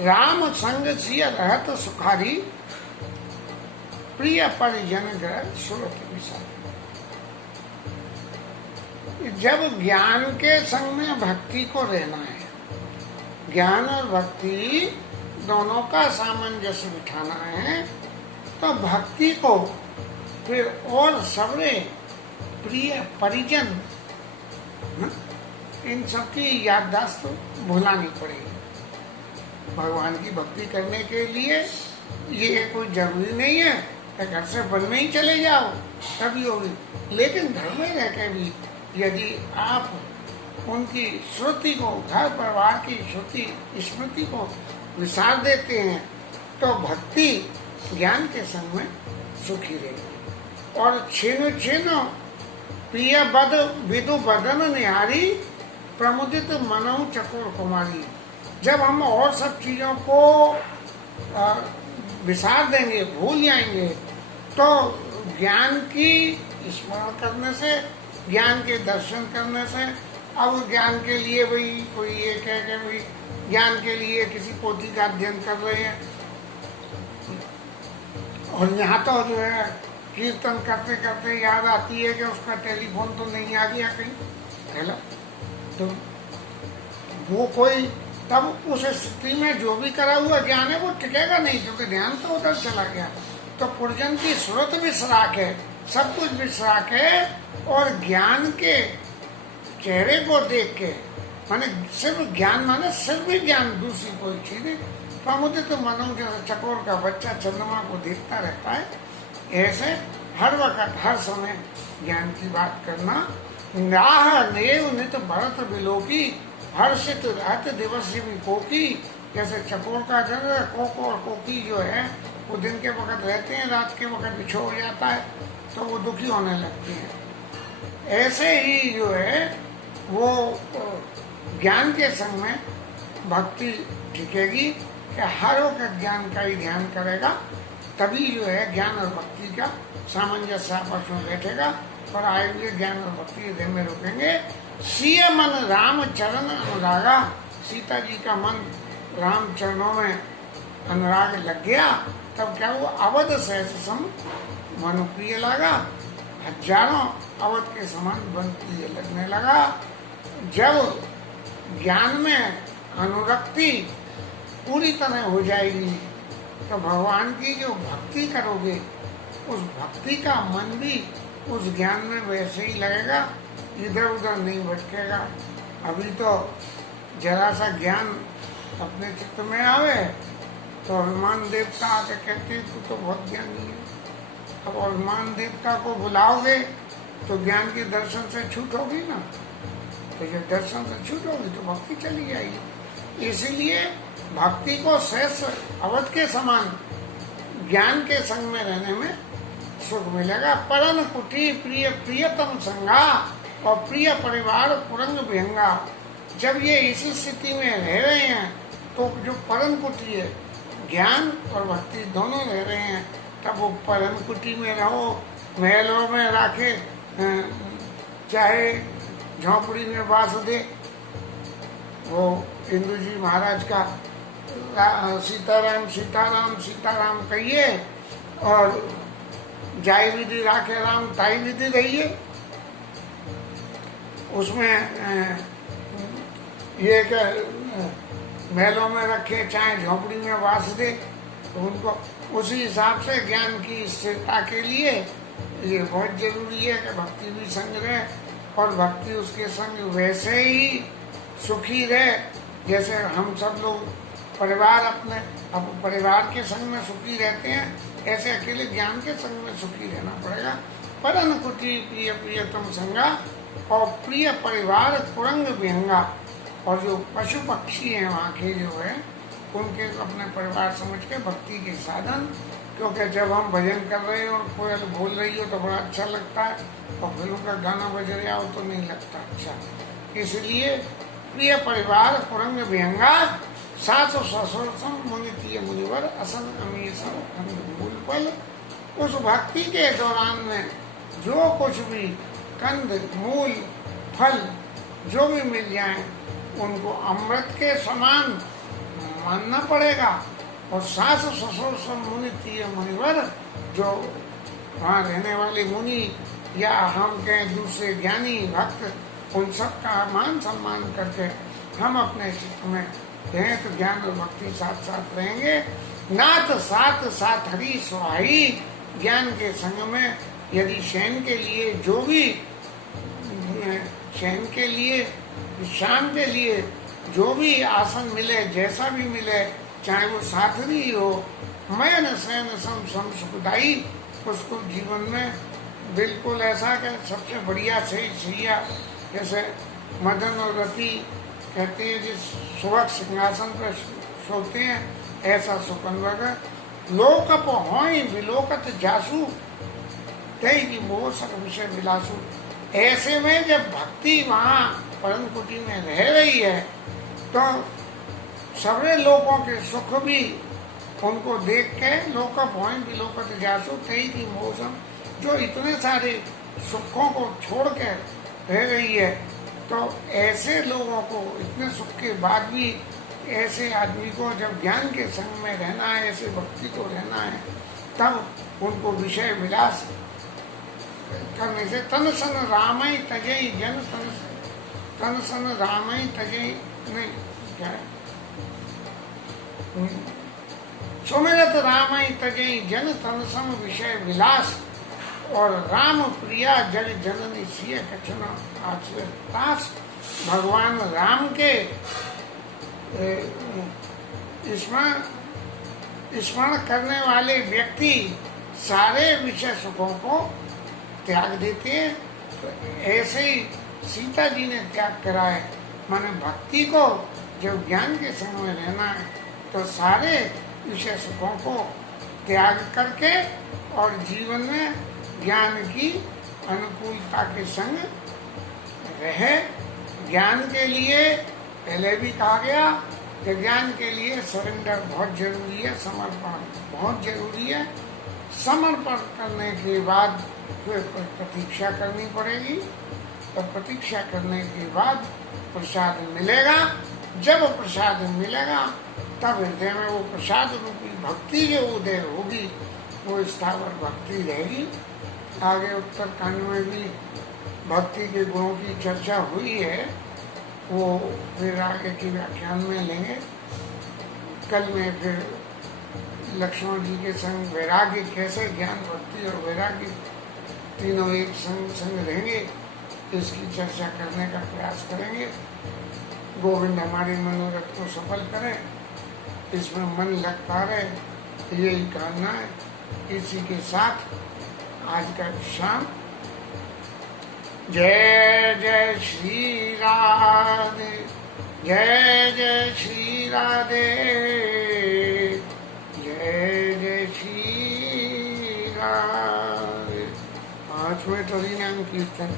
राम संग सिय रहत सुखारी, प्रिय परिजन ग्रह सुरत विसारी। जब ज्ञान के संग में भक्ति को रहना है, ज्ञान और भक्ति दोनों का सामंजस्य बिठाना है, तो भक्ति को फिर और सबरे प्रिय परिजन, इन सबकी याददाश्त भुलानी पड़ेगी। भगवान की भक्ति करने के लिए ये कोई जरूरी नहीं है कि घर से वन में ही चले जाओ तभी होगी, लेकिन घर में रह के भी यदि आप उनकी श्रुति को, घर परिवार की श्रुति स्मृति को विसार देते हैं, तो भक्ति ज्ञान के संग में सुखी रहेगी। और छीनो छीनो प्रिय बद विदु बदन निहारी, प्रमुदित मनो चकोर कुमारी। जब हम और सब चीजों को विसार देंगे, भूल जाएंगे, तो ज्ञान की स्मरण करने से, ज्ञान के दर्शन करने से, अब ज्ञान के लिए भाई कोई ये कह के भाई ज्ञान के लिए किसी पोथी का अध्ययन कर रहे हैं, और यहाँ तो जो है कीर्तन करते करते याद आती है कि उसका टेलीफोन तो नहीं आ गया कहीं, है ना? तो वो कोई तब उस स्थिति में जो भी करा हुआ ज्ञान है वो टिकेगा नहीं, क्योंकि ध्यान तो उधर चला गया। तो पुरजन की सूरत भी सराक है, सब कुछ भी सराक है, और ज्ञान के चेहरे को देख के, माने सिर्फ ज्ञान माने सिर्फ भी ज्ञान, दूसरी कोई चीज नहीं। प्रमुदित तो मनो जैसे चकोर का बच्चा चंद्रमा को देखता रहता है, ऐसे हर वक्त हर समय ज्ञान की बात करना। राह नेव नित भरत बिलोकी, हर्षित रहत दिवस भी कोकी। जैसे चकोर का जन्म कोको और कोकी जो है वो दिन के वक्त रहते हैं, रात के वक्त बिछोड़ जाता है तो वो दुखी होने लगते हैं। ऐसे ही जो है वो ज्ञान के संग में भक्ति टिकेगी कि हर वक्त ज्ञान का ही ध्यान करेगा, तभी जो है ज्ञान और भक्ति का सामंजस्य आपस में बैठेगा, और आएंगे ज्ञान और भक्ति हृदय में रुकेंगे। सीय मन राम चरण अनुरागा, सीता जी का मन राम चरणों में अनुराग लग गया, तब क्या वो अवध सहज सम मन प्रिय लगा, हजारों अवध के समान वन प्रिय लगने लगा। जब ज्ञान में अनुरक्ति पूरी तरह हो जाएगी, तो भगवान की जो भक्ति करोगे, उस भक्ति का मन भी उस ज्ञान में वैसे ही लगेगा, इधर उधर नहीं भटकेगा। अभी तो जरा सा ज्ञान अपने चित्त में आवे तो हनुमान देवता आके कहते हैं तू तो बहुत ज्ञानी है। अब हनुमान देवता को बुलाओगे तो ज्ञान के दर्शन से छूट होगी ना, तो जब दर्शन से छूट होगी तो भक्ति चली जाएगी। इसीलिए भक्ति को शेष अवध के समान ज्ञान के संग में रहने में सुख मिलेगा। परम कुटी प्रिय प्रियतम संगा, और प्रिय परिवार पुरंग विहंगा। जब ये इसी स्थिति में रह रहे हैं, तो जो परम कुटी है, ज्ञान और भक्ति दोनों रह रहे हैं, तब वो परम कुटी में रहो, महलों में राखे, चाहे झोंपड़ी में वास दे। वो इंदु जी महाराज का सीताराम सीताराम सीताराम कहिए, और जाय विधि राखे राम ताई विधि रहिए। उसमें ये क्या महलों में रखे चाहे झोपड़ी में वास दे, तो उनको उसी हिसाब से ज्ञान की स्थिरता के लिए ये बहुत जरूरी है कि भक्ति भी संग रहे, और भक्ति उसके संग वैसे ही सुखी रहे जैसे हम सब लोग परिवार अपने परिवार के संग में सुखी रहते हैं, ऐसे अकेले ज्ञान के संग में सुखी रहना पड़ेगा। परम कुटी प्रिय प्रियतम संगा, और प्रिय परिवार पुरंग विहंगा। और जो पशु पक्षी हैं वहाँ के जो है, उनके अपने परिवार समझ के भक्ति के साधन, क्योंकि जब हम भजन कर रहे हो और कोयल बोल रही हो तो बड़ा अच्छा लगता है, और फिर उनका गाना बज रहा हो तो नहीं लगता अच्छा। इसलिए प्रिय परिवार पुरंग विहंगा, सास ससुर सम मुनितीय मुनिवर असन अमीर मूल पल। उस भक्ति के दौरान में जो कुछ भी कंद मूल फल जो भी मिल जाए, उनको अमृत के समान मानना पड़ेगा। और सास ससुर सब मुनि तीय मुनिवर, जो वहाँ रहने वाले मुनि या हम कहें दूसरे ज्ञानी भक्त, उन सब का मान सम्मान करके हम अपने चित्त में रहें तो ज्ञान और भक्ति साथ साथ रहेंगे। नाथ साथ साथ हरि सुहाई, ज्ञान के संग में यदि शयन के लिए जो भी शयन के लिए विश्राम के लिए जो भी आसन मिले, जैसा भी मिले, चाहे वो साथरी हो, मैं न शयन सम सुखदाई, उसको जीवन में बिल्कुल ऐसा कि सबसे बढ़िया सही सैया, जैसे मदन और रति कहते हैं जिस सुबह सिंहासन पर सोते हैं, ऐसा सुकन वगैरह लोकप होई विलोकत जासू, तय की मोह सक विषय विलासू। ऐसे में जब भक्ति वहाँ परम कुटी में रह रही है तो सभी लोगों के सुख भी उनको देख के लोकप होई विलोकत जासू, तय की मौसम जो इतने सारे सुखों को छोड़ के रह रही है, तो ऐसे लोगों को इतने सुख के बाद भी ऐसे आदमी को जब ज्ञान के संग में रहना है, ऐसे भक्ति को रहना है, तब उनको विषय विलास करने से तन सन रामई तजई जन तन सन रामई तजई नहीं क्या है, सुमिरत रामई तजई जन तन सम विषय विलास, और राम प्रिया जग जननी सिय कछुन आश्रतास। भगवान राम के स्मरण करने वाले व्यक्ति सारे विषय सुखों को त्याग देते हैं। तो ऐसे ही सीता जी ने त्याग करा है, माने भक्ति को जब ज्ञान के संग में रहना है तो सारे विषय सुखों को त्याग करके और जीवन में ज्ञान की अनुकूलता के संग रहे। ज्ञान के लिए पहले भी कहा गया कि ज्ञान के लिए सरेंडर बहुत जरूरी है, समर्पण बहुत जरूरी है। समर्पण करने के बाद फिर प्रतीक्षा करनी पड़ेगी, तो प्रतीक्षा करने के बाद प्रसाद मिलेगा। जब प्रसाद मिलेगा तब हृदय में वो प्रसाद रूपी भक्ति जो उदय होगी, वो स्थावर भक्ति रहेगी। आगे उत्तरकांड में भी भक्ति के गुणों की चर्चा हुई है, वो फिर आगे के व्याख्यान में लेंगे। कल में फिर लक्ष्मण जी के संग वैराग्य, कैसे ज्ञान भक्ति और वैराग्य तीनों एक संग संग रहेंगे, इसकी चर्चा करने का प्रयास करेंगे। गोविंद हमारे मनोरथ को सफल करे, इसमें मन लग पा रहे, यही कामना है। इसी के साथ आज का विश्राम। जय जय श्री राधे, जय जय श्री राधे, जय जय श्री राधे। 5 मिनट हरि नाम कीर्तन।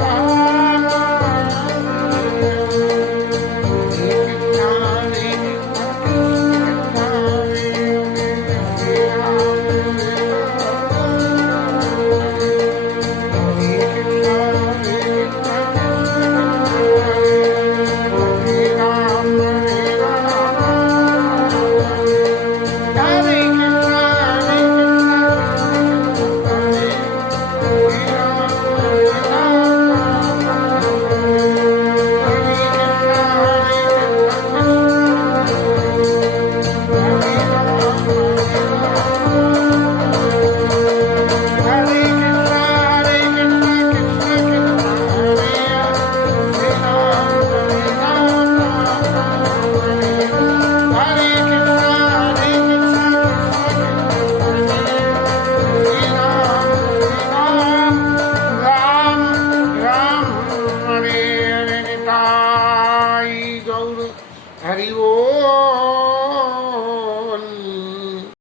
Bye. हरि ओम।